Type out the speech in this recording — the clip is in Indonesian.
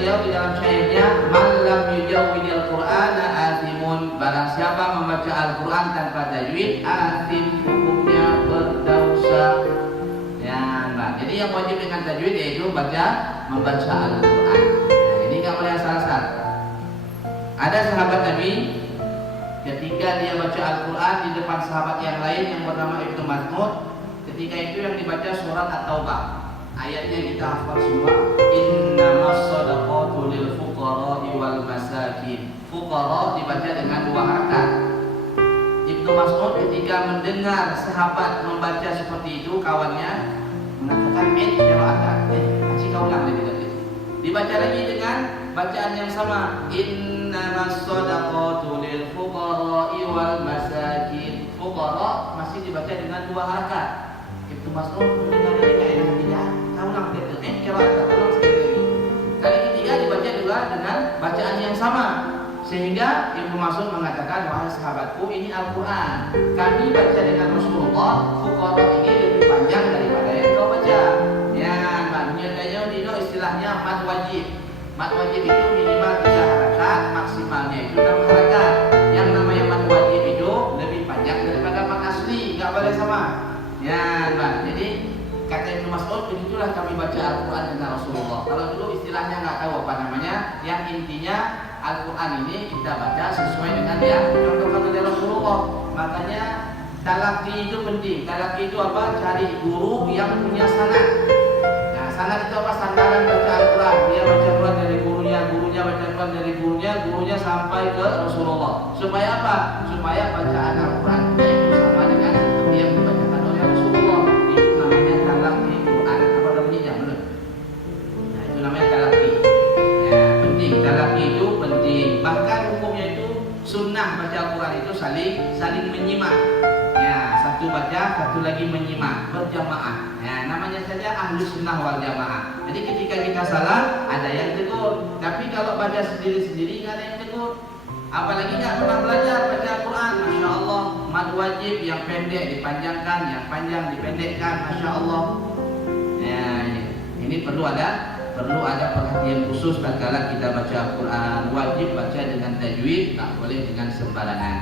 beliau di dalam syairnya, "Man lam yujawwidil Qur'ana athimun." Barang siapa membaca Al-Qur'an tanpa tajwid, athim, hukumnya berdosa. Ya, Mbak. Jadi yang wajib dengan tajwid yaitu membaca Al-Qur'an. Nah, ini enggak boleh asal-asal. Ada sahabat Nabi ketika dia baca Al-Qur'an di depan sahabat yang lain yang bernama Ibnu Mas'ud, ketika itu yang dibaca surat At-Taubah. Ayatnya kita hafal semua. Innamas shadaqatu lil fuqara'i wal masakin. Fuqara dibaca dengan 2 harakat. Ibnu Mas'ud ketika mendengar sahabat membaca seperti itu, kawannya mengatakan qira'atan. Kasih kau ulang lagi. Dibaca lagi dengan bacaan yang sama. Innamas shadaqatu lil fuqara'i wal masakin. Fuqara masih dibaca dengan 2 harakat. Ibnu Mas'ud mendengar ini enggak enak tidak. Ulang gitu, qira'atan, ulang sekali lagi. Kali ketiga dibaca juga dengan bacaan yang sama, sehingga Ibnu Mas'ud mengatakan, wahai sahabatku, ini Al-Quran. Kami baca dengan Rasulullah, fuqara ini lebih panjang daripada yang kau baca. Ya, maknanya itu istilahnya mad wajib. Mad wajib itu minimal 3 harakat, maksimalnya itu 6 harakat. Yang namanya mad wajib itu lebih panjang daripada mad asli, nggak boleh sama. Ya, Mbak. Jadi kata Ibnu Mas'ud, begitulah kami baca Al-Quran dengan Rasulullah. Kalau dulu istilahnya nggak tahu apa namanya, yang intinya Al-Quran ini kita baca sesuai dengan yang dicontohkan oleh Rasulullah. Makanya talaqi itu penting. Talaqi itu apa? Cari guru yang punya sanad. Nah, sanad itu apa? Sandaran baca Al-Quran. Dia baca Quran dari gurunya, gurunya baca Quran dari gurunya, gurunya sampai ke Rasulullah. Supaya apa? Supaya bacaan Al-Quran itu sama dengan seperti yang dibacakan oleh Rasulullah. Itu namanya talaqi Quran. Apa namanya? Belum. Nah, itu namanya talaqi. Ya, penting. Talaqi itu penting. Bahkan hukumnya itu sunnah baca Al-Quran itu saling menyimak. Ya, satu baca, satu lagi menyimak, berjamaah. Ya, namanya saja ahlu sunnah wal jamaah. Jadi ketika kita salah, ada yang tegur. Tapi kalau baca sendiri-sendiri nggak ada yang tegur. Apalagi nggak pernah belajar baca Al-Quran, masya Allah. Mad wajib yang pendek dipanjangkan, yang panjang dipendekkan, masya Allah. Ya, ini perlu ada perhatian khusus tatkala kita baca Al-Quran. Wajib baca dengan tajwid, tak boleh dengan sembarangan.